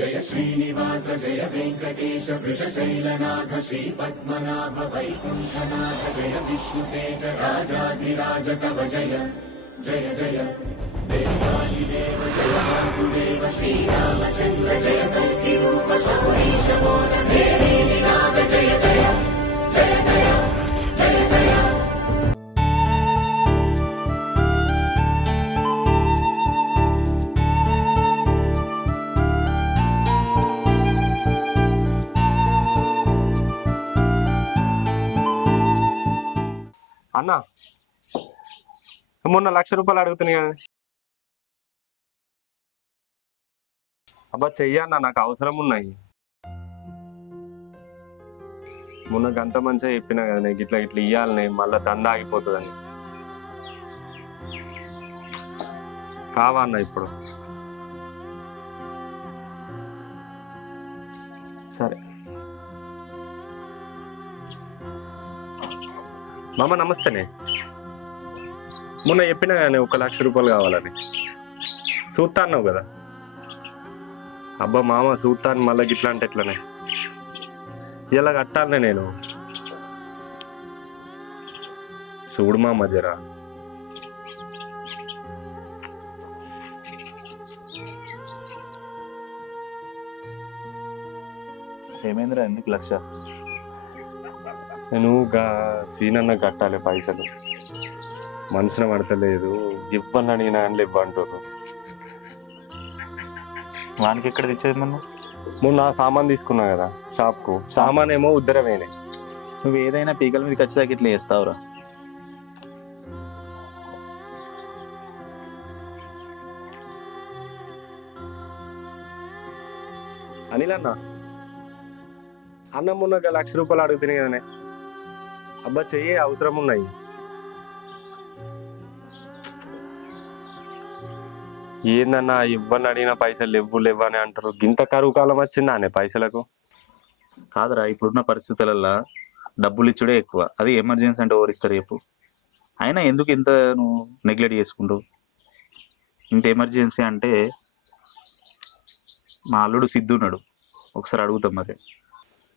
जय श्रीनिवास जय वेङ्कटेश वृषशैलनाथ श्रीपद्मनाभ वैकुण्ठनाथ जय विष्णुतेज राजाधिराज तव जय। जय जय। देवादिदेव जय वासुदेव श्रीराम चन्द्र जय कल्पतिरूप जय जय। जय जय। అన్న మొన్న లక్ష రూపాయలు అడుగుతున్నాయి కదా. అబ్బా చెయ్యన్న నాకు అవసరం ఉన్నాయి. మొన్న గంట మంచిగా చెప్పినా కదా నీకు ఇట్లా ఇట్లా ఇయ్యాలని మళ్ళా దండ ఆగిపోతుందని. కావా అన్న ఇప్పుడు? మామ నమస్తేనే. మొన్న చెప్పినా కానీ ఒక లక్ష రూపాయలు కావాలని. చూస్తా అన్నావు కదా. అబ్బా మామ చూస్తాను మళ్ళీ గిట్లా అంటే ఎట్లనే? ఇలా కట్టాలనే నేను. చూడు మామ జరా. ఏమైందిరా ఎందుకు లక్ష? నేను గా సీనన్న కట్టాలి పైసలు. మనసున పడతలేదు. ఇవ్వని అడిగినా అని ఇవ్వంటారు వానికి ఎక్కడ తెచ్చేది మనం మొన్న ఆ సామాన్ తీసుకున్నా కదా షాప్కు. సామాన్ ఏమో ఉద్దరమేనే నువ్వు ఏదైనా పీకల మీద ఖచ్చితంగా ఇట్లా వేస్తావురా అనిల్ అన్న. అన్నం మొన్న లక్ష రూపాయలు అడుగుతున్నాయి కదనే. అబ్బా చెయ్యి అవసరం ఉన్నాయి ఏందన్నా ఇవ్వని అడిగిన పైసలు ఇవ్వు లేవు అని అంటారు. గింత కరువు కాలం వచ్చిందా అనే పైసలకు? కాదురా ఇప్పుడున్న పరిస్థితులలో డబ్బులు ఇచ్చుడే ఎక్కువ. అది ఎమర్జెన్సీ అంటే ఓరిస్తారు చెప్పు. అయినా ఎందుకు ఇంత నువ్వు నెగ్లెక్ట్ చేసుకుంటావు? ఇంత ఎమర్జెన్సీ అంటే మా అల్లుడు సిద్ధు ఉన్నాడు ఒకసారి అడుగుతాం మరి.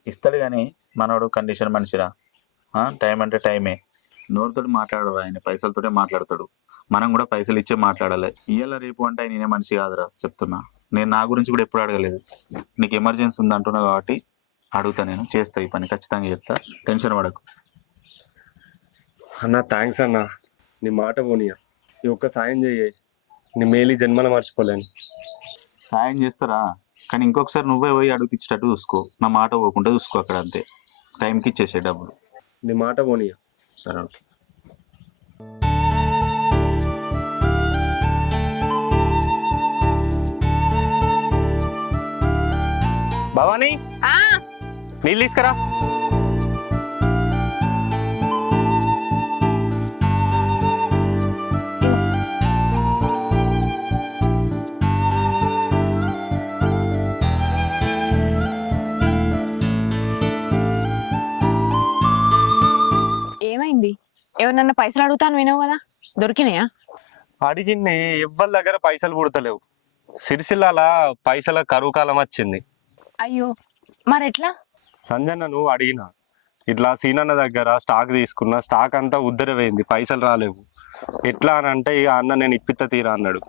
ఇస్తాడు కానీ మనోడు కండిషన్ మనిషిరా. టైం అంటే టైమే. నోరుతోటి మాట్లాడరు ఆయన పైసలతోటే మాట్లాడతాడు. మనం కూడా పైసలు ఇచ్చే మాట్లాడాలి. ఇయ్యాల రేపు అంటే ఆయన ఈయన మనిషి కాదురా చెప్తున్నా. నేను నా గురించి కూడా ఎప్పుడు అడగలేదు. నీకు ఎమర్జెన్సీ ఉంది అంటున్నావు కాబట్టి అడుగుతా నేను. చేస్తా ఈ పని ఖచ్చితంగా చేస్తా. టెన్షన్ పడకు. అన్న థ్యాంక్స్ అన్న. నీ మాట పోనీయ. ఈ ఒక్క సాయం చెయ్యి. నీ మేలు జన్మల మర్చిపోలేను. సాయం చేస్తారా? కానీ ఇంకొకసారి నువ్వే పోయి అడుగు ఇచ్చేటట్టు చూసుకో. నా మాట పోకుండా చూసుకో అక్కడ అంతే. టైంకి ఇచ్చేసే డబ్బులు. నీ మాట పోనీయ. సరే ఓకే. భవానీ ఆ. నీళ్ళు తీసుకురా. ఎవరినన్నా పైసలు అడుగుతాను వినవు కదా? దొరికినాయా? అడిగింది ఎవ్వరి దగ్గర పైసలు పుడతలేవు. సిరిసిల్లాల పైసల కరువు కాలం వచ్చింది. అయ్యో మరి ఎట్లా సంజన నువ్వు అడిగిన ఇట్లా సీనన్న దగ్గర స్టాక్ తీసుకున్నా స్టాక్ అంతా ఉద్దరవేయింది పైసలు రాలేవు. ఎట్లా అని అంటే ఇక అన్న నేను ఇప్పిత్త తీరా అన్నాడు.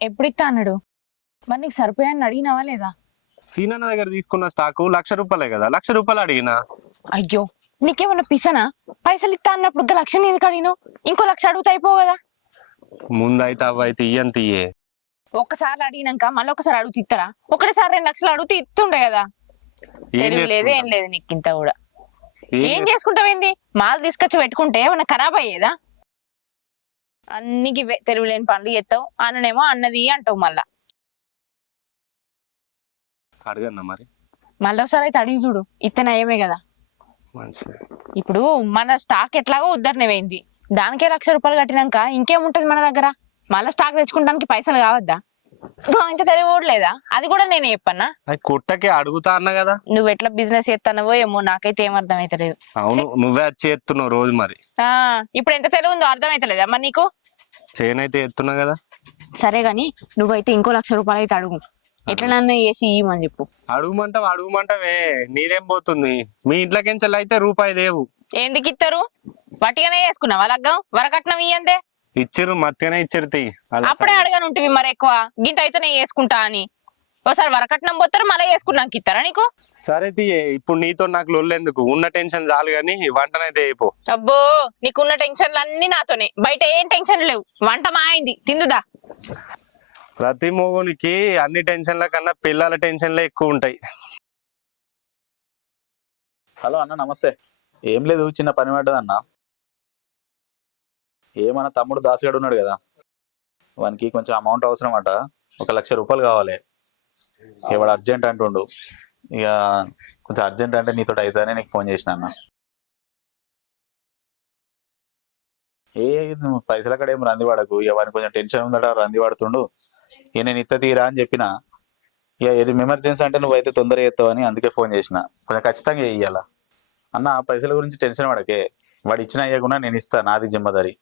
ఎప్పుడు ఇస్తా అన్నాడు? మరి నీకు సరిపోయాన్ని అడిగినావా లేదా? సీనన్న దగ్గర తీసుకున్న స్టాకు లక్ష రూపాయలే కదా లక్ష రూపాయలు అడిగినా? అయ్యో నీకేమన్నా పిసనా? పైసలు ఇస్తా అన్నప్పుడు ఇంకా లక్ష ఎందుకు అడిగినావు? ఇంకో లక్ష అడుగుతా అయిపో కదా. ముందైతే అవైతే ఒక్కసారి అడిగినాక మళ్ళీ ఒకసారి అడుగుతూ ఇస్తారా ఒకటేసారి రెండు లక్షలు అడుగుతూ ఇస్తుండే కదా. తెలివి లేదు ఏం చేసుకుంటావు? లేదు నీకు ఇంత కూడా. ఏం ఏం చేసుకుంటావేంది మాలు తీసుకొచ్చి పెట్టుకుంటే ఏమన్నా ఖరాబ్ అయ్యేదా? అన్నికి తెలివి లేని పనులు చేస్తావు అన్ననేమో అన్నది అంటావు మళ్ళా. అడగన్నా మరి. మళ్ళీ ఒకసారి అయితే అడిగి చూడు. ఇత్త నయమే కదా. ఇప్పుడు మన స్టాక్ ఎట్లాగో ఉద్దరనే పోయింది. దానికే లక్ష రూపాయలు కట్టినాక ఇంకేముంటది మన దగ్గర? మళ్ళీ స్టాక్ తెచ్చుకోవడానికి పైసలు కావద్దా? ఇంత తెలియలేదా అది కూడా నేను చెప్పన్నా. కొట్టకే అడుగుతా అన్న కదా? నువ్వు ఎట్లా బిజినెస్ చేస్తానవో ఏమో నాకైతే ఏం అర్థం అవుతలేదు అవును నువ్వే వచ్చి ఎత్తున్నావు రోజు మరి. ఆ ఇప్పుడు ఎంత తెలివి ఉందో అర్థం అవుతలేదా మరి నీకు? చేయనైతే ఎత్తున్నా కదా? సరే గాని నువ్వైతే ఇంకో లక్ష రూపాయలు అయితే అడుగు. ఎట్లనన్నా చేసి ఇయ్యమని చెప్పు. అడుగుమంటావు అడుగుమంటావే నీదేం పోతుంది? మీ ఇంట్లోకించెల్ అయితే రూపాయి దేవు ఎందుకు ఇస్తారు వట్టిగానే చేసుకున్నావా లగ్గం? వరకట్నం ఇయ్యందే. ఇచ్చిర్రు మత్తిగానే ఇచ్చిర్రు తీ. అలా అప్పుడే అడగను ఉంటివి మరి ఎక్కువ. గింత అయితే నేను చేసుకుంటా అని. ఒకసారి వరకట్నం పోతారు మళ్ళీ చేసుకున్నాక ఇస్తారా నీకు? సరే తీయే ఇప్పుడు నీతో నాకు లొల్లెందుకు? ఉన్న టెన్షన్ చాలు కానీ వంటనైతే అయిపో. అబ్బో నీకున్న టెన్షన్లు అన్ని నాతోనే. బయట ఏం టెన్షన్ లేవు. వంట మా అయింది తిందుదా? ప్రతి మొగునికి అన్ని టెన్షన్ల కన్నా పిల్లల టెన్షన్లే ఎక్కువ ఉంటాయి. హలో అన్న నమస్తే. ఏం లేదు చిన్న పని పడ్డది అన్న. ఏమన్నా తమ్ముడు దాసగాడు ఉన్నాడు కదా? వానికి కొంచెం అమౌంట్ అవసరం అట ఒక లక్ష రూపాయలు కావాలి. ఇవాడు అర్జెంట్ అంటుండు. ఇక కొంచెం అర్జెంట్ అంటే నీతో అయితేనే నీకు ఫోన్ చేసిన అన్న. ఏ పైసలు పైసల కాడ ఏం రంది పడకు ఇక వానికి కొంచెం టెన్షన్ ఉందట రంది పడుతుండు ఇక నేను ఇత్త తీరా అని చెప్పిన ఇక ఎమర్జెన్సీ అంటే నువ్వు అయితే తొందర అని అందుకే ఫోన్ చేసిన. కొంచెం ఖచ్చితంగా ఇయ్యాల అన్న పైసల గురించి టెన్షన్ పడకే. వాడు ఇచ్చిన అయ్యకుండా నేను ఇస్తా నాది జిమ్మదారి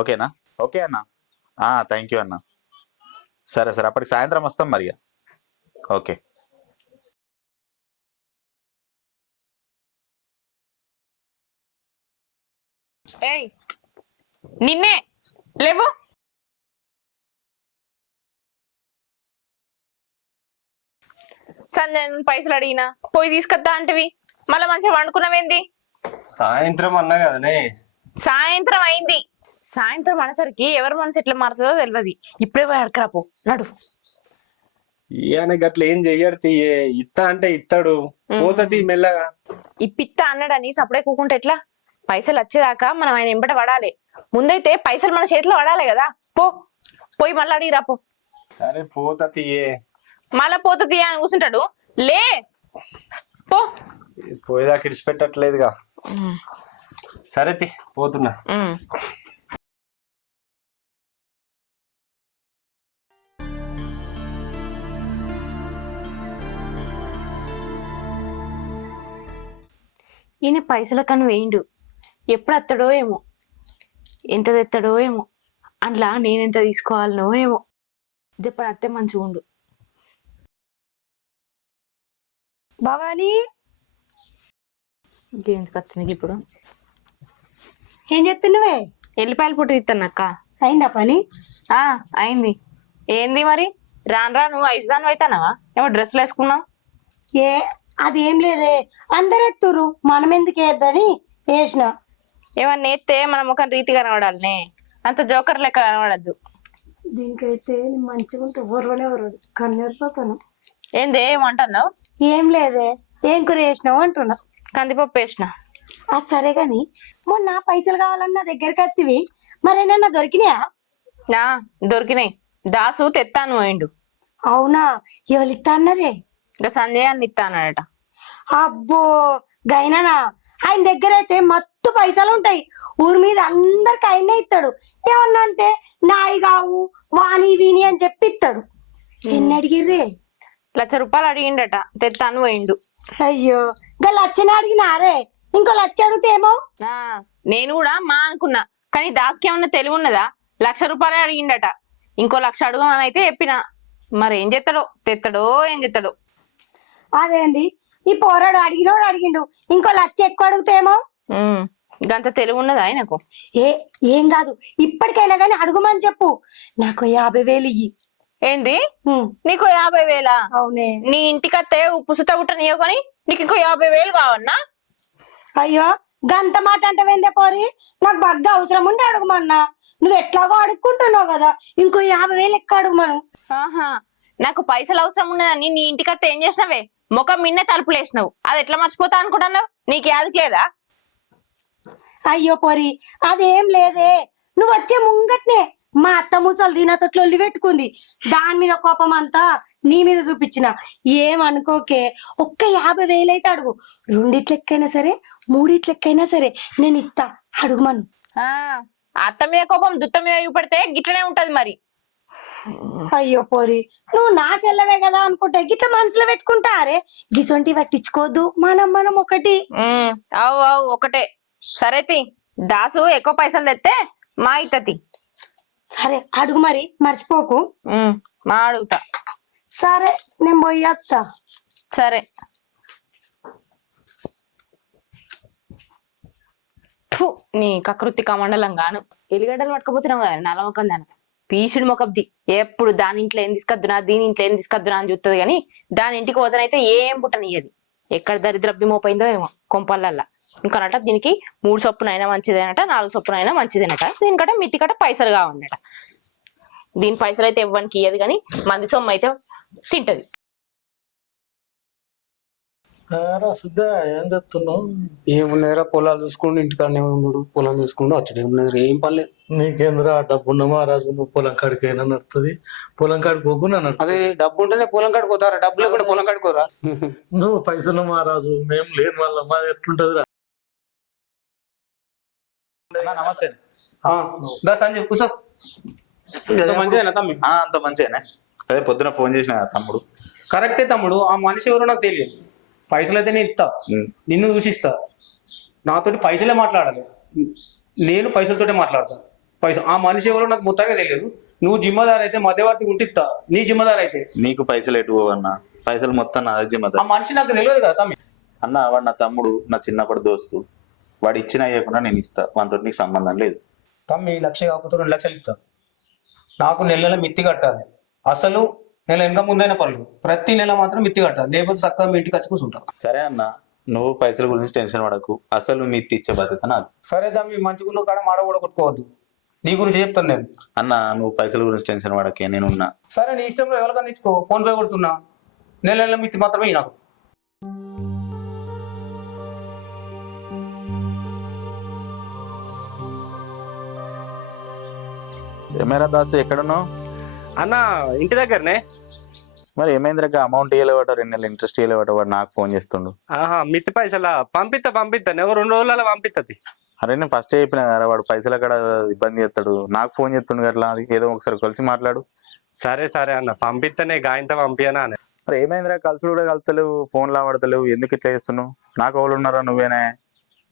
ఓకేనా? ఓకే అన్న. థ్యాంక్ యూ అన్న. సరే సరే అప్పటికి సాయంత్రం వస్తాం మరి ఇక. ఓకే. నిన్నే లేవు. సంజయ్ పైసలు అడిగినా పోయి తీసుకొద్దా అంటివి? మళ్ళీ మంచిగా వండుకున్నావేంది? సాయంత్రం అన్నా కదనే. సాయంత్రం అయింది. సాయంత్రం అనేసరికి ఎవరి మనసు ఎట్లా మారుతుందో తెలియదు ఇప్పుడే పోయి అడకరాపో నడు. ఈయన గట్ల ఏం చెయ్యడు తీయే ఇత్తా అంటే ఇస్తాడు పోతది మెల్లగా. ఈ పిత్త అన్నాడని సపడే కూకుంటే ఎట్లా? పైసలు వచ్చేదాకా మనం ఆయన ఎంబట పడాలి. ముందైతే పైసలు మన చేతిలో పడాలి కదా. పో పోయి మళ్ళీ అడిగిరా పో. సరే పోతా తీయే మళ్ళా పోతుంది అని కూర్చుంటాడు. లే పో. పోయేదాకా ఇడిచిపెట్టట్లేదుగా. సరే తీ పోతున్నా. ఈయన పైసల కను వేయిండు. ఎప్పుడు అత్తడో ఏమో. ఎంత తెత్తడో ఏమో. అందులో నేనెంత తీసుకోవాలనో ఏమో. ఇది ఎప్పుడు అత్తే మంచిగా ఉండు భవానీ? ఇంకేందుకు వస్తుంది ఇప్పుడు? ఏం చెప్తున్నావే? ఎల్లిపాయలు పుట్టి తీస్తాను అక్క. అయిందా పని? ఆ అయింది. ఏంది మరి? రాను రా నువ్వు ఐదు దాని అవుతానావా ఏమో డ్రెస్సులు వేసుకున్నావు. ఏ అదేం లేదే. అందరు ఎత్తురు మనం ఎందుకు వేద్దని వేసిన. ఏమన్నా ఎత్తే మన ముఖం రీతి కనబడాలనే. అంత జోకర్ లెక్క కనబడద్దు. దీనికైతే మంచిగా ఊరవనే ఊరదు కన్నెరిపోతాను. ఏంది ఏమంటున్నావు ఏం లేదే ఏం కూర వేసినావు అంటున్నా. కందిపప్పు వేసిన? ఆ సరే గాని మొన్న పైసలు కావాలన్నా దగ్గరికి వత్తివి. మరేనన్నా దొరికినాయా? నా దొరికినాయి. దాసు తెత్తాను పోయిండు. అవునా? ఎవరు ఇస్తా అన్నదే ఇంకా సంజయ్ అని ఇస్తానడట అబ్బో గైననా? ఆయన దగ్గర అయితే మత్తు పైసలు ఉంటాయి. ఊరి మీద అందరికి ఆయనే ఇస్తాడు ఏమన్నా అంటే నాయి కావు వాణి వీని అని చెప్పి ఇస్తాడు ఎన్ని అడిగిర్రే? లక్ష రూపాయలు అడిగిండట తెత్తాను పోయిండు. అయ్యో గా లచ్చని అడిగినారే? ఇంకో లచ్చ అడిగితే ఏమో? ఆ, నేను కూడా మా అనుకున్నా కానీ దాస్కి ఏమన్నా తెలివి ఉన్నదా? లక్ష రూపాయలే అడిగిండట. ఇంకో లక్ష అడుగుమని అయితే చెప్పిన. మరి ఏం చేస్తాడో తెత్తడో ఏం చేస్తాడో అదేంది? ఈ పోరాడు అడిగినోడు అడిగిండు. ఇంకో లచ్చ ఎక్కువ అడిగితే ఏమో? ఉమ్, గంత తెలివి ఉన్నదా ఆయనకు? ఏ ఏం కాదు. ఇప్పటికైనా కానీ అడుగుమని చెప్పు. నాకు యాభై వేలు ఇయ్యి. ఏంది? నీకు యాభై వేలా? అవునే. నీ ఇంటికత్తే ఉప్పు సుత గుట్ట నీయకొని నీకు ఇంకో యాభై వేలు కావన్నా? అయ్యో గంత మాట అంటవేందే పోరి? నాకు బగ్గా అవసరం ఉండి అడుగుమన్నా. నువ్వు ఎట్లాగో అడుక్కుంటున్నావు కదా ఇంకో యాభై వేలు ఎక్కువ అడుగుమను. ఆహా నాకు పైసలు అవసరం ఉన్నదని నీ ఇంటికత్తే ఏం చేసినావే? ముఖం మిన్నే తలుపులు వేసినావు. అది ఎట్లా మర్చిపోతా అనుకుంటున్నావు? నీకు యాదికి లేదా? అయ్యో పోరి అదేం లేదే. నువ్వు వచ్చే ముంగట్నే మా అత్త ముసలు దీనతోట్లో ఒల్లి పెట్టుకుంది. దాని మీద కోపం అంతా నీ మీద చూపించిన. ఏమనుకోకే ఒక్క యాభై వేలు అయితే అడుగు. రెండిట్లెక్కైనా సరే మూడిట్లెక్కైనా సరే నేను ఇత్తా. అడుగుమను. ఆ అత్త మీద కోపం దుత్త మీద చూపెడితే గిట్లనే ఉంటది మరి. అయ్యో పోరి నువ్వు నా చెల్లవే కదా అనుకుంటే గిట్ల మనసులో పెట్టుకుంటారే గిసొంటి పట్టించుకోవద్దు మనం మనం ఒకటి. అవు అవు ఒకటే. సరే తి దాసు ఎక్కువ పైసలు తెస్తే మా ఇత్తతి సరే అడుగు మరి. మర్చిపోకు. మా అడుగుతా. సరే నేను పోయి వస్తా. సరే. ఫు, నీ కకృతి కమండలం గాను. ఎలిగడ్డలు పట్టుకపోతున్నావు కదా నలమకం దాని. పీసుడు మొకబ్ది ఎప్పుడు దాని ఇంట్లో ఏం తీసుకొద్దునా దీని ఇంట్లో ఏం తీసుకొద్దునా అని చూస్తుంది కానీ దాని ఇంటికి పోతనైతే ఏం పుట్టనియ్యది. ఎక్కడ దరిద్రబ్బి మోపోయిందో ఏమో కొంపల్లల్లా. ఇంకనట దీనికి మూడు చొప్పునైనా మంచిదేనట నాలుగు చొప్పునైనా మంచిదేనట. దీనికట మితికట పైసలు కావన్నట దీని పైసలు అయితే ఇవ్వడానికి ఇయ్యదు కానీ మంది సొమ్ము అయితే తింటది. ఏం చెప్తున్నావు ఏమున్నదిరా పొలాలు చూసుకుంటూ ఇంటికాడనే ఉన్నాడు పొలం చూసుకుంటూ వచ్చాడు ఏమున్నది ఏం పని లేదు. నీకేంద్రా డబ్బున్న మహారాజు నువ్వు పొలం కాడికి అయినా నడుతుంది పొలం కాడికి పోకుండా అదే నడుతుంది డబ్బు ఉంటేనే పొలం కాడికి పోతారా? డబ్బు లేకుండా పొలం కాడికి పోరా? నువ్వు పైసలు మహారాజు మేము లేని వాళ్ళ. మాది ఎట్లుంటదిరా? నమస్తే. ఆ, దా సంజయ్ కూసో. ఏదో మంచిదేనా తమ్మి? ఆ, అంత మంచిగానే. అదే పొద్దున ఫోన్ చేసిన కదా తమ్ముడు. కరెక్టే తమ్ముడు ఆ మనిషి ఎవరో నాకు తెలియదు. పైసలు అయితే నేను ఇస్తా. నిన్ను చూసిస్తా. నాతోటి పైసలే మాట్లాడాలి. నేను పైసలతోటే మాట్లాడతా. పైసలు ఆ మనిషి ఎవరో నాకు మొత్తంగా తెలియదు. నువ్వు జిమ్మదారు అయితే మధ్యవర్తి ఉంటే ఇస్తా నీ జిమ్మదారు అయితే. నీకు పైసలు ఎటు పోవన్నా పైసలు మొత్తం నా ఆ మనిషి నాకు తెలియదు కదా తమ్మి. అన్న వాడు నా తమ్ముడు నా చిన్నప్పటి దోస్తు. వాడు ఇచ్చిన అయ్యకుండా నేను ఇస్తా. వానితో నీకు సంబంధం లేదు. తమ్మి లక్ష కాకపోతే రెండు లక్షలు ఇస్తా. నాకు నెల నెల మిత్తి కట్టాలి. అసలు నెల ఇంకా ముందైనా పర్లేదు. ప్రతి నెల మాత్రం మిత్తి కట్టాలి. లేకపోతే చక్కగా మీ ఇంటికి వచ్చి కూర్చుంటా. సరే అన్న నువ్వు పైసల గురించి టెన్షన్ పడకు. అసలు మీ ఇచ్చే బాధ్యత నాది. సరే తమ్మి మంచిగున్న కాడ మాడ కూడా కొట్టుకోవద్దు. నీ గురించి చెప్తాను నేను. అన్న నువ్వు పైసల గురించి టెన్షన్ పడకే నేనున్నా. సరే నీ ఇష్టంలో ఎవరికన్నా ఇచ్చుకో. ఫోన్ పే కొడుతున్నా. నెల నెల మిత్తి మాత్రమే నాకు. ఏమైనా దాసు ఎక్కడున్నావు? అన్న ఇంటి దగ్గరనే. మరి ఏమైంది రక అమౌంట్ ఇవ్వలేవట రెండు నెలలు ఇంట్రెస్ట్ ఇవ్వలేవట వాడు నాకు ఫోన్ చేస్తుండు. ఆహా మిత్తి పైసలా? పంపిస్తా పంపిస్తా నువ్వు రెండు రోజులలో పంపిస్తుంది అరే నేను ఫస్ట్ చెప్పిన కదా వాడు పైసలు అక్కడ ఇబ్బంది చేస్తాడు. నాకు ఫోన్ చేస్తుండు అట్లా అది ఏదో ఒకసారి కలిసి మాట్లాడు. సరే సరే అన్న పంపిస్తేనే గాయంతో పంపియనా అని. మరి ఏమైందిరా కలుసులు కూడా కలుతలేవు ఫోన్ లావడతలేవు ఎందుకు ఇట్లా చేస్తున్నావు? నాకు ఎవరు ఉన్నారా నువ్వేనే?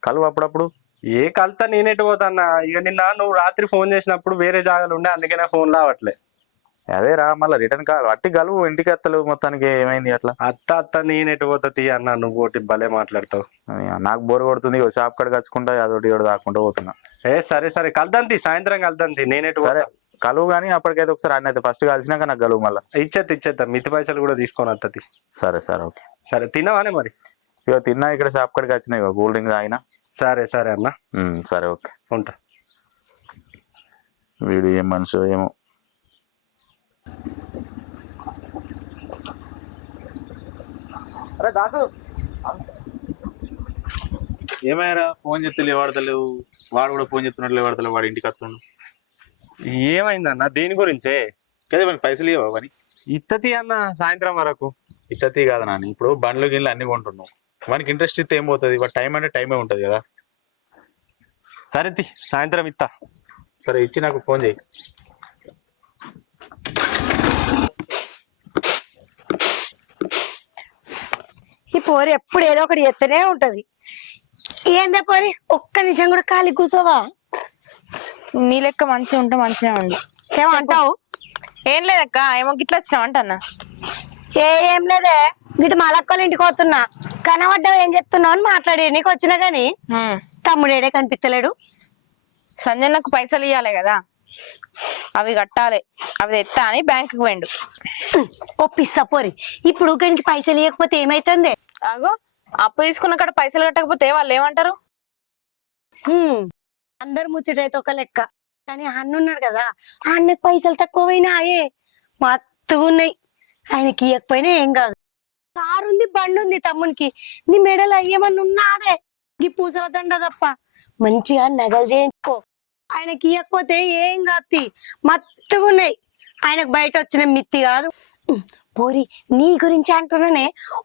కలువు అప్పుడప్పుడు. ఏ కలుతా నేనేటి పోతాన్నా? ఇక నిన్న నువ్వు రాత్రి ఫోన్ చేసినప్పుడు వేరే జాగాలు ఉండే అందుకే నా ఫోన్ రావట్లే. అదే రా మళ్ళీ రిటర్న్ కాల్ అట్టి కలువు ఇంటికి ఎత్తలేవు మొత్తానికి ఏమైంది అట్లా? అత్త అత్త నేనేటి పోతుంది అన్న నువ్వు ఒకటి భలే మాట్లాడతావు. నాకు బోర్ కొడుతుంది షాప్ కాడికి వచ్చుకుంటా అదొకటి ఒకటి దాక్కుంటూ పోతున్నా. ఏ సరే సరే కలుద్దంతి సాయంత్రం కలుద్దంతి నేనేటి సరే పోతా? కలువు కానీ అప్పటికైతే ఒకసారి ఆయన అయితే ఫస్ట్ కలిసినాక నాకు కలువు మళ్ళీ. ఇచ్చేత్తా ఇచ్చేత్తా మితి పైసలు కూడా తీసుకొని వస్తుంది సరే సరే ఓకే. సరే తినవానే మరి? ఇక తిన్నా ఇక్కడ షాప్ కాడికి వచ్చినాయి కూల్ డ్రింక్ తాగినా. సరే సరే అన్న. సరే ఓకే. ఉంటా. వీడు ఏం మనిషి ఏమో. అరే దాసు. ఏమయ్యారా ఫోన్ చేస్తే లేవాడతలేవు. వాడు కూడా ఫోన్ చేస్తున్నట్లు లేవాడతలేవు వాడు ఇంటికి వస్తుండు. ఏమైందన్న? దేని గురించే? కదా మనకి పైసలు ఇవ్వవా పని ఇత్తతి అన్న సాయంత్రం వరకు. ఇట్టతీ కాదు నాని ఇప్పుడు బండ్లు గిన్నెలు అన్ని కొంటున్నావు. వానికి ఇంట్రెస్ట్ ఇస్తే ఏం పోతుంది? వాడు టైం అంటే టైమే ఉంటది కదా. సరే తి సాయంత్రం ఇత్తా. సరే ఇచ్చి నాకు ఫోన్ చేయి. ఈ పోరి ఎప్పుడు ఏదో ఒకటి చెప్తూనే ఉంటది. ఏందా పోరి? ఒక్క నిమిషం కూడా ఖాళీ కూర్చోవా? నీ లెక్క మంచిగా ఉంటే మంచిగా ఉంది ఏమంటావు ఏం లేదక్క ఏమో గిట్లా వచ్చినావు అంటన్నా. ఏ ఏం లేదే. గిటు మలక్కలు ఇంటికి పోతున్నా. కనబడ్డావు ఏం చెప్తున్నావు అని మాట్లాడి నీకు వచ్చినా గాని తమ్ముడేడే కనిపించలేడు సంజయ్ పైసలు ఇవ్వాలి కదా? అవి కట్టాలి. అవి తెత్తా అని బ్యాంకుకి పోయిండు. ఓ పిస్స పోరి. ఇప్పుడు గనికి పైసలు ఇవ్వకపోతే ఏమైతుంది? అగో అప్పు తీసుకున్న కాడ పైసలు కట్టకపోతే వాళ్ళు ఏమంటారు. అందరు ముచ్చటైతే ఒక లెక్క. కానీ అన్న ఉన్నాడు కదా అన్నకి పైసలు తక్కువ పోయినాయే. మత్తుగా ఉన్నాయి ఆయనకి ఇవ్వకపోయినా ఏం కాదు. కారు ఉంది బండి ఉంది తమ్మునికి. నీ మెడలు అయ్యేమన్నా ఉన్నాదే ఈ పూసల దండ తప్ప. మంచిగా నగలు చేయించుకో. ఆయనకి ఇవ్వకపోతే ఏం కాదు. మత్తుగా ఉన్నాయి ఆయనకు బయట వచ్చిన మిత్తి కాదు. పోరి నీ గురించి అంటున్నానే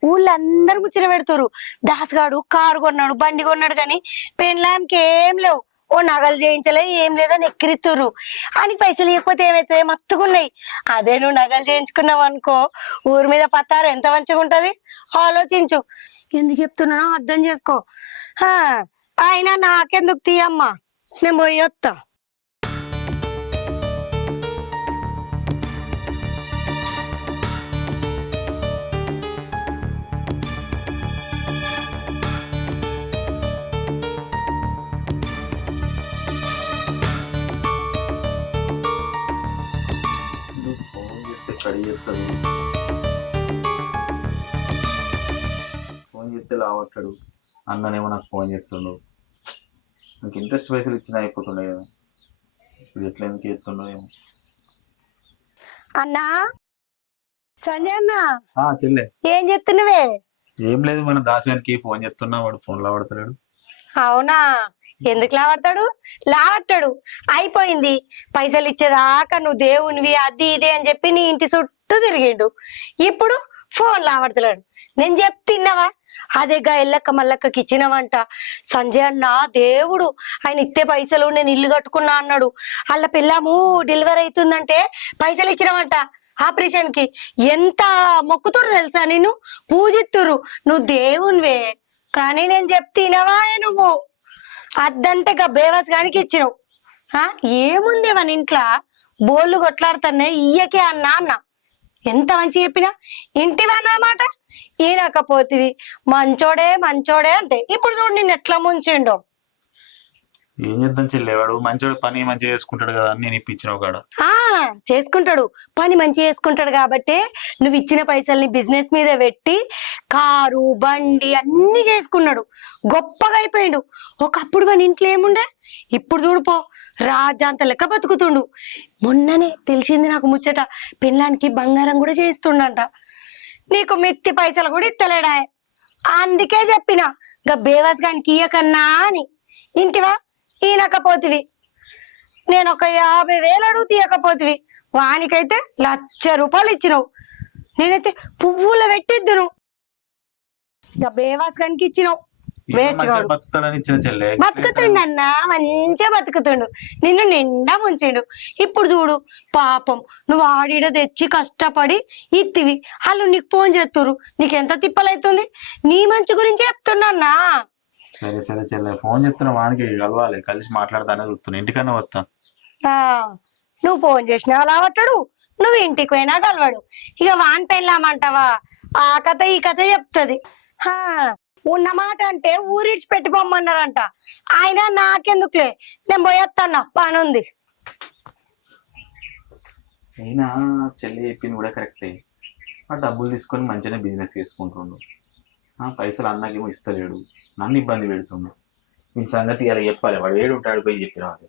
ఊళ్ళో అందరు ముచ్చట పెడతారు దాసగాడు కారు కొన్నాడు బండి కొన్నాడు కానీ పెన్లాంకి ఏం లేవు. ఓ నగలు చేయించలే ఏం లేదని ఎక్కిరిత్తురు అని పైసలు ఇవ్వకపోతే ఏమైతే మత్తుకున్నాయి అదే నువ్వు నగలు చేయించుకున్నావు అనుకో ఊరి మీద పత్తారు ఎంత మంచిగా ఉంటది? ఆలోచించు. ఎందుకు చెప్తున్నానో అర్థం చేసుకో. అయినా నాకెందుకు తీయమ్మా? నేను పోయి వస్తా. లావట్టాడు అన్ననేమో నాకు ఫోన్ చేస్తుండు. నాకు ఇంట్రెస్ట్ పైసలు ఇచ్చిన అయిపోతుండే కదా. ఇప్పుడు ఎట్లా ఎందుకు చేస్తుండో ఏమో. అన్నా? సంజయ్ అన్న? ఆ, చెల్లె. ఏం చెప్తున్నావే ఏం లేదు మన దాసానికి ఫోన్ చేస్తున్నా. వాడు ఫోన్ లావడతాడు అవునా? ఎందుకు లావడతాడు? లావట్టాడు. అయిపోయింది. పైసలు ఇచ్చేదాకా నువ్వు దేవునివి అది ఇది అని చెప్పి నీ ఇంటి చుట్టూ తిరిగిండు. ఇప్పుడు ఫోన్ లావడతలేడు. నేను చెప్తిన్నావా? అదేగా ఎల్లక్క మల్లక్కకి ఇచ్చినవంట. సంజయ్ అన్న దేవుడు ఆయన ఇత్తే పైసలు నేను ఇల్లు కట్టుకున్నా అన్నాడు. వాళ్ళ పిల్లము డెలివరీ అవుతుందంటే పైసలు ఇచ్చినవంట ఆపరేషన్కి ఎంత మొక్కుతురు తెలుసా నేను పూజిత్తురు నువ్వు దేవునివే. కానీ నేను చెప్తినవా నువ్వు? అద్దంటే గా బేవస్ గానికి ఇచ్చినావు. ఆ, ఏముంది మన ఇంట్లో? బోళ్ళు కొట్లాడుతున్నాయి ఇయ్యకే అన్నా అన్న. ఎంత మంచి చెప్పినా? ఇంటివా మాట ఈనకపోతివి మంచోడే మంచోడే అంటే ఇప్పుడు చూడు నిన్ను ఎట్లా ముంచిండో. ఏం చేద్దాం చెల్లె వాడు మంచివాడు పని మంచిగా చేసుకుంటాడు కదా అని నేను ఇప్పించిన కాడ ఆ చేసుకుంటాడు. పని మంచి చేసుకుంటాడు కాబట్టి నువ్వు ఇచ్చిన పైసల్ని బిజినెస్ మీద పెట్టి కారు బండి అన్ని చేసుకున్నాడు. గొప్పగా అయిపోయిండు. ఒకప్పుడు మన ఇంట్లో ఏముండే? ఇప్పుడు చూడుపో రాజాంత లెక్క బతుకుతుండు. మొన్ననే తెలిసింది నాకు ముచ్చట పిల్లానికి బంగారం కూడా చేస్తుండంట నీకు మిత్తి పైసలు కూడా ఇస్తలేడా అందుకే చెప్పిన గా బేవాస్ గానికి ఇయ్యకన్నా అని. ఇంటివా? ఈనకపోతివి నేను ఒక యాభై వేలు అడుగు తీయకపోతివి. వానికైతే లక్ష రూపాయలు ఇచ్చినావు. నేనైతే పువ్వులు పెట్టిద్దును. ఇక బేవాస్ గనికి ఇచ్చినావు. వేస్ట్ కాడు బతుకుతుండు అన్న. మంచిగా బతుకుతుండు. నిన్ను నిండా ముంచిండు. ఇప్పుడు చూడు పాపం. నువ్వు ఆడిడ తెచ్చి కష్టపడి ఇత్తివి. వాళ్ళు నీకు ఫోన్ చేస్తురు నీకు ఎంత తిప్పలైతుంది? నీ మంచి గురించి చెప్తున్నా సరే సరే చెల్లె ఫోన్ చెప్తున్నా వానికి కలవాలి. కలిసి మాట్లాడతానే చూస్తున్నా. ఇంటికన్నా వస్తా. ఆ నువ్వు ఫోన్ చేసినా లావట్టాడు నువ్వు ఇంటికి పోయినా కలవాడు. ఇక వాన్ పెళ్ళామంటావా? ఆ కథ ఈ కథ చెప్తుంది. హా ఉన్న మాట అంటే ఊరిడ్చి పెట్టిపోమ్మన్నారంట ఆయన నాకెందుకులే? నేను పోయేస్తాను పని ఉంది. అయినా చెల్లి చెప్పింది కూడా కరెక్టే. ఆ డబ్బులు తీసుకొని మంచిగానే బిజినెస్ చేసుకుంటుండు. ఆ పైసలు అన్నకేమో ఇస్తలేడు. నన్ను ఇబ్బంది పెడుతుండు వీని సంగతి ఇలా చెప్పాలి వాడు ఏడు ఉంటాడు పోయి చెప్పిన వాడు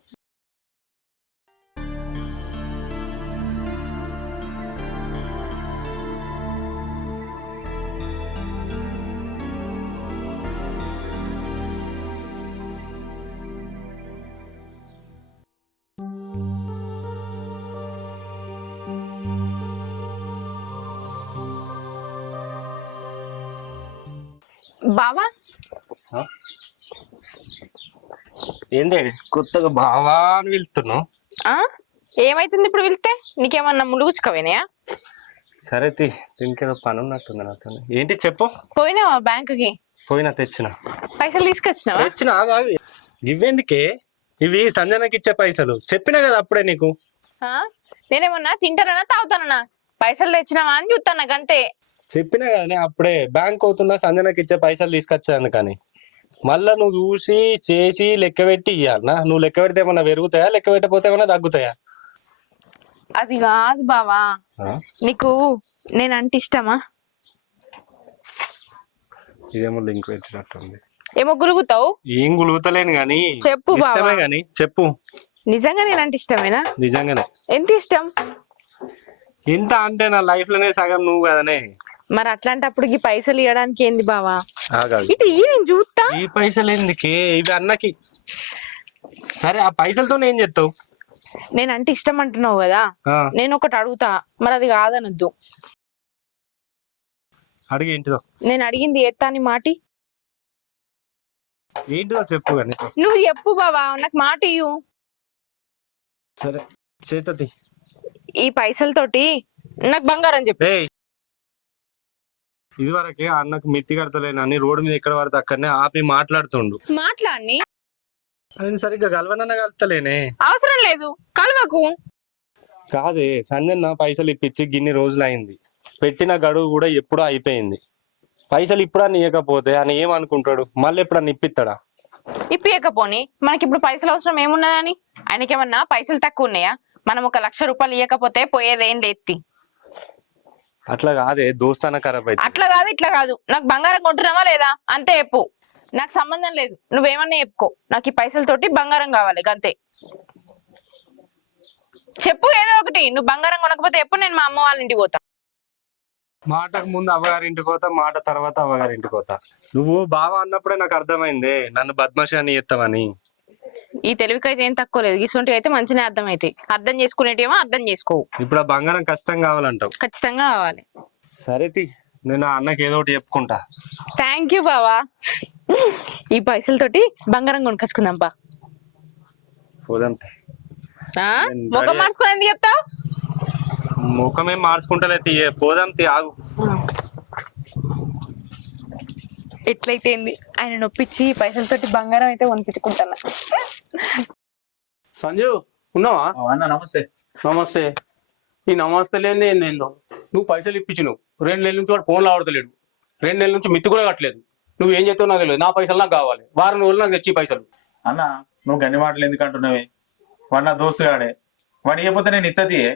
బావా ఏందే? కొత్తగా బావా అని వెళ్తున్నావు. ఆ? ఏమైతుంది ఇప్పుడు వెళ్తే? నీకేమన్నా ములుగుచ్చుకోవేనయా సరే తి దీనికి ఏదో పని ఉన్నట్టుంది నాతో. ఏంటి చెప్పు. పోయినావా బ్యాంకుకి? పోయినా తెచ్చిన. పైసలు తీసుకొచ్చినావా? తెచ్చిన. ఇవేందుకే ఇవి సంజనకి ఇచ్చే పైసలు. చెప్పినా కదా అప్పుడే నీకు. ఆ? నేనేమన్నా తింటానన్నా తాగుతానన్నా? పైసలు తెచ్చినావా అని చూస్తాను గంతే. చెప్పినా కదా అప్పుడే. బ్యాంక్ అవుతున్నా సంజనకి ఇచ్చే పైసలు తీసుకొచ్చాను కానీ మళ్ళా నువ్వు చూసి చేసి లెక్క పెట్టి ఇయ్యాలనా? నువ్వు లెక్క పెడితే ఏమన్నా పెరుగుతాయా? లెక్క పెట్టకపోతే ఏమన్నా తగ్గుతాయా? అది కాదు బావా. ఆ? నీకు నేనంటే ఇష్టమా? ఇదేమో లింక్ పెట్టినట్టుంది. ఏమో గురుగుతావు? ఏం గులుగుతలేను గాని. చెప్పు బావా. ఇష్టమే గాని. చెప్పు. నిజంగా నేనంటే ఇష్టమేనా? నిజంగానే. ఎంత ఇష్టం? ఇంత అంటే నా లైఫ్లోనే సగం నువ్వు కదనే. మరి అట్లాంటప్పుడు ఈ పైసలు ఇవ్వడానికి ఏంది బావా. ఇటు నేను చూస్తా ఈ పైసలు ఎందుకే? ఇవి అన్నకి. సరే ఆ పైసలతో ఏం చేస్తావు నేనంటే ఇష్టం అంటున్నావు కదా. నేను ఒకటి అడుగుతా. మరి అది కాదనొద్దు. అడిగి ఏంటిదో? నేను అడిగింది ఎత్తా అని మాటి. ఏంటిదో చెప్పు కానీ నువ్వు చెప్పు బావా నాకు మాట ఇయ్యు. సరే చేతతి ఈ పైసలతోటి నాకు బంగారం చెప్పు. ఇదివరకే అన్నకు మిత్తి కడతలేనని రోడ్డు మీద ఎక్కడ పడితే అక్కడనే ఆపి మాట్లాడుతుండు. మాట్లాడిని అది సరిగ్గా గలవనన్న కలుతలేనే. అవసరం లేదు. కలవకు. కాదే సంజన్న పైసలు ఇప్పించి గిన్ని రోజులు అయింది పెట్టిన గడువు కూడా ఎప్పుడో అయిపోయింది. పైసలు ఇప్పుడన్నా ఇవ్వకపోతే అని ఏమనుకుంటాడు? మళ్ళీ ఎప్పుడన్నా ఇప్పిస్తాడా ఇప్పియకపోని మనకి ఇప్పుడు పైసలు అవసరం ఏమున్నదని? ఆయనకేమన్నా పైసలు తక్కువ ఉన్నాయా మనం ఒక లక్ష రూపాయలు ఇవ్వకపోతే పోయేదేం లేత్తి. అట్లా కాదే దోస్తాన ఖరాబ్ అయితే అట్లా కాదు ఇట్లా కాదు. నాకు బంగారం కొంటున్నావా లేదా? అంతే చెప్పు. నాకు సంబంధం లేదు. నువ్వేమన్నా చెప్పుకో. నాకు ఈ పైసలతోటి బంగారం కావాలి అంతే చెప్పు ఏదో ఒకటి. నువ్వు బంగారం కొనకపోతే ఎప్పుడు నేను మా అమ్మ వాళ్ళ ఇంటికి పోతా? మాటకు ముందు అవ్వగారింటికి పోతా మాట తర్వాత అవ్వగారింటికి పోతా. నువ్వు బావా అన్నప్పుడే నాకు అర్థమైంది నన్ను బద్మాషి అని ఎత్తావని ఈ తెలివికైతే ఏం తక్కువ లేదు. ఇటువంటి అయితే మంచిగా అర్థమైతాయి. అర్థం చేసుకునేటేమో అర్థం చేసుకోవు ఇప్పుడు ఆ బంగారం ఖచ్చితంగా కావాలంటావు. ఖచ్చితంగా కావాలి. సరే తి నేను ఆ అన్నకి ఏదో ఒకటి చెప్పుకుంటా. థ్యాంక్ యూ బావా. ఈ పైసలతోటి బంగారం కొనుకొచ్చుకుందాం బా పోదంతే ముఖం రెడీ- మార్చుకుని ఎందుకు చెప్తావు? ముఖమేం మార్చుకుంటలే తీయే పోదాం తీ ఆగు. ఎట్లయితే ఏంది? ఆయన నొప్పించి పైసలతోటి బంగారం అయితే కొనిపించుకుంటాను? సంజీవ్ ఉన్నావా? అన్న నమస్తే. నమస్తే. ఈ నమస్తే లేని ఏందో నువ్వు పైసలు ఇప్పించినావు. రెండు నెలల నుంచి వాడు ఫోన్లో ఆడతలేడు. రెండు నెలల నుంచి మిత్తి కూడా కట్టలేదు. నువ్వు ఏం చేస్తావు నాకు తెలియదు. నా పైసలు నాకు కావాలి. వారం రోజులు నాకు తెచ్చి పైసలు. అన్న నువ్వు గన్ని మాటలు ఎందుకు అంటున్నావే? వాడు నా దోస్తుగాడే వాడు ఇవ్వకపోతే నేను ఇత్తది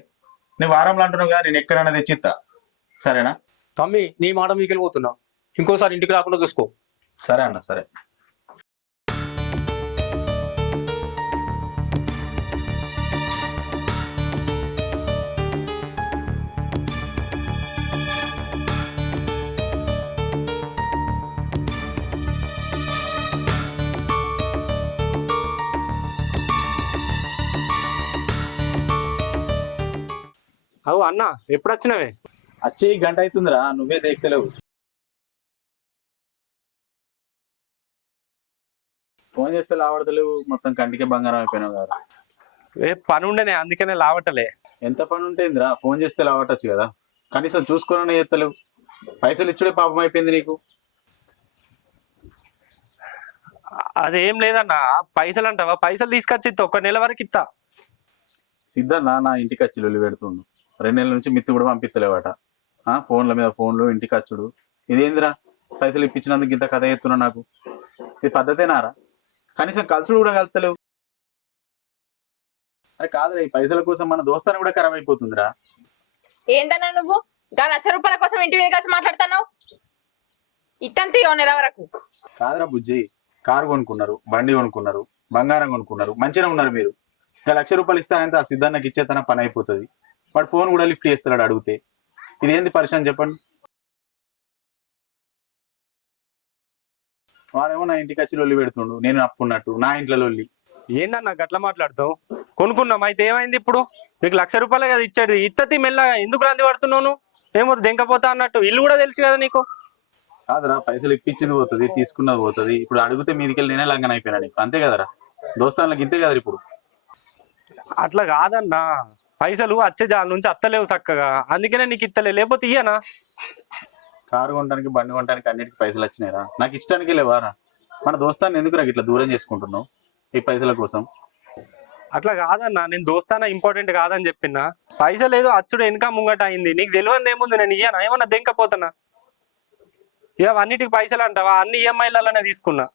నువ్వు వారంలో అంటున్నావు కదా నేను ఎక్కడైనా తెచ్చిత్తా. సరేనా? తమ్మి నీ మాట మీకు వెళ్ళిపోతున్నా ఇంకోసారి ఇంటికి రాకుండా చూసుకో. సరే అన్న సరే. అవు అన్న ఎప్పుడు వచ్చినవే వచ్చి గంట అవుతుందిరా నువ్వే దేక్తలేవు. ఫోన్ చేస్తే లావడతలేవు మొత్తం కంటికే బంగారం అయిపోయినావు కదా ఏ పని ఉండనే అందుకనే లావటలే. ఎంత పని ఉంటేందిరా ఫోన్ చేస్తే లావటచ్చు కదా. కనీసం చూసుకోనని చేస్తలేవు. పైసలు ఇచ్చుడే పాపం అయిపోయింది నీకు. అదేం లేదన్న పైసలు అంటావా పైసలు తీసుకొచ్చి ఒక నెల వరకు ఇస్తా సిద్ధన్న నా ఇంటికి వచ్చి లొల్లి పెడుతుండు. రెండు నెలల నుంచి మిత్తి కూడా పంపిస్తలేవట. ఆ ఫోన్ల మీద ఫోన్లు ఇంటికి వచ్చుడు. ఇదేందిరా? పైసలు ఇప్పించినందుకు ఇంత కథ ఎత్తున్నా నాకు. ఇది పద్ధతేనారా? కనీసం కలుసుడు కూడా కలుస్తలేవు. అరే కాదురా ఈ పైసల కోసం మన దోస్తాన్ని కూడా ఖరాబ్ అయిపోతుందిరా. ఏంటన్నా నువ్వు? గా లక్ష రూపాయల కోసం ఇంటి మీద కలిసి మాట్లాడుతున్నావు? ఇట్టంతే నెల వరకు. కాదురా బుజ్జి కారు కొనుక్కున్నారు బండి కొనుక్కున్నారు బంగారం కొనుక్కున్నారు మంచిగా ఉన్నారు మీరు. లక్ష రూపాయలు ఇస్తానంటే ఆ సిద్ధాన్నకి ఇచ్చేతన పని అయిపోతుంది. వాడు ఫోన్ కూడా లిఫ్ట్ చేస్తాడు అడిగితే. ఇదేంది పరిశ్రమ చెప్పండి. వాడేమో నా ఇంటికి వచ్చి లొల్లి పెడుతుండు. నేను అప్పున్నట్టు నా ఇంట్లో లొల్లి. ఏందన్న గట్ల మాట్లాడతావు? కొనుక్కున్నాం అయితే ఏమైంది ఇప్పుడు? నీకు లక్ష రూపాయలే కదా ఇచ్చాడు. ఇత్తతి మెల్లగా ఎందుకు రాంది పడుతున్నావు నువ్వు? ఏమో దెంకపోతా అన్నట్టు. ఇల్లు కూడా తెలుసు కదా నీకు. కాదురా పైసలు ఇప్పించింది పోతుంది తీసుకున్నది పోతుంది. ఇప్పుడు అడిగితే మీదికెళ్ళి నేనే లంగన అయిపోయినా నీకు. అంతే కదరా. దోస్తాన్లకి ఇంతే కదా ఇప్పుడు. అట్లా కాదన్నా. పైసలు వచ్చే జాల నుంచి అత్తలేవు చక్కగా. అందుకనే నీకు ఇత్తలే. లేకపోతే ఇయ్యనా? కారు కొనడానికి బండి కొనడానికి అన్నిటికి పైసలు వచ్చినాయిరా నాకు ఇష్టానికి లేవారా మన దోస్తాన్ని ఎందుకు నాకు ఇట్లా దూరం చేసుకుంటున్నావు ఈ పైసల కోసం? అట్లా కాదన్నా. నేను దోస్తానా ఇంపార్టెంట్ కాదని చెప్పినా పైసలు ఏదో అచ్చుడు వెనక ముంగట అయింది. నీకు తెలియదు ఏముంది? నేను ఇయ్యనా? ఏమన్నా దెంకపోతానా ఇక అన్నిటికి పైసలు అంటావా? అన్ని ఈఎంఐలలోనే తీసుకున్నా.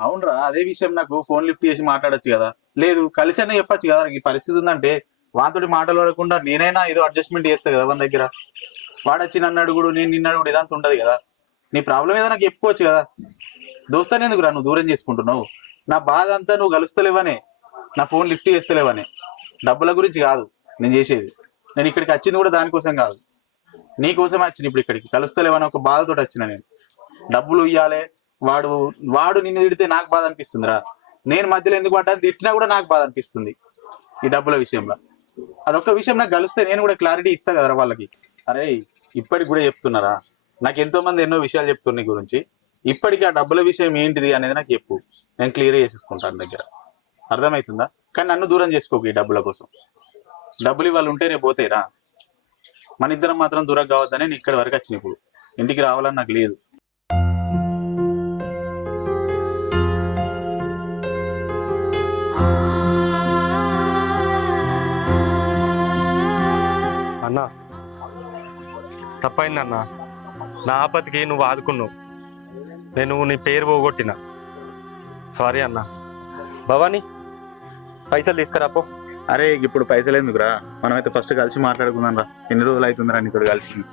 అవునరా. అదే విషయం నాకు ఫోన్ లిఫ్ట్ చేసి మాట్లాడొచ్చు కదా. లేదు కలిసి చెప్పొచ్చు కదా. ఈ పరిస్థితి ఉందంటే వాతోటి మాటలు నేనైనా ఏదో అడ్జస్ట్మెంట్ చేస్తా కదా మన దగ్గర? వాడొచ్చి నన్ను అడుగుడు నేను నిన్న అడుగుడు ఇదంతా ఉండదు కదా. నీ ప్రాబ్లం ఏదో నాకు చెప్పుకోవచ్చు కదా. దోస్తాను ఎందుకు రా నువ్వు దూరం చేసుకుంటున్నావు? నా బాధ అంతా నువ్వు కలుస్తలేవనే నా ఫోన్ లిఫ్ట్ చేస్తలేవనే. డబ్బుల గురించి కాదు నేను చేసేది. నేను ఇక్కడికి వచ్చింది కూడా దానికోసం కాదు. నీ కోసమే వచ్చిన ఇప్పుడు ఇక్కడికి. కలుస్తలేవని ఒక బాధతో వచ్చిన నేను. డబ్బులు ఇవ్వాలి వాడు వాడు నిన్ను తిడితే నాకు బాధ అనిపిస్తుందిరా. నేను మధ్యలో ఎందుకు పడ్డా తిట్టినా కూడా నాకు బాధ అనిపిస్తుంది ఈ డబ్బుల విషయంలో. అదొక విషయం నాకు కలిస్తే నేను కూడా క్లారిటీ ఇస్తా కదా వాళ్ళకి. అరే ఇప్పటికి కూడా చెప్తున్నారా? నాకు ఎంతో మంది ఎన్నో విషయాలు చెప్తున్నాయి గురించి. ఇప్పటికి ఆ డబ్బుల విషయం ఏంటిది అనేది నాకు చెప్పు. నేను క్లియర్ చేసేసుకుంటాను దగ్గర. అర్థమవుతుందా? కానీ నన్ను దూరం చేసుకోకు ఈ డబ్బుల కోసం. డబ్బులు ఇవాళ ఉంటేనే పోతాయిరా. మన ఇద్దరం మాత్రం దూరం కావద్దని నేను ఇక్కడి వరకు వచ్చిన ఇప్పుడు. ఇంటికి రావాలని నాకు లేదు. అన్నా. తప్పైందన్న నా ఆపతికి నువ్వు ఆదుకున్నావు. నేను నీ పేరు పోగొట్టిన. సారీ అన్నా. భవానీ పైసలు తీసుకురాపో అరే ఇప్పుడు పైసలు ఎందుకురా? మనమైతే ఫస్ట్ కలిసి మాట్లాడుకుందాం రా ఎన్ని రోజులు అవుతుందిరా నీతో కలిసి?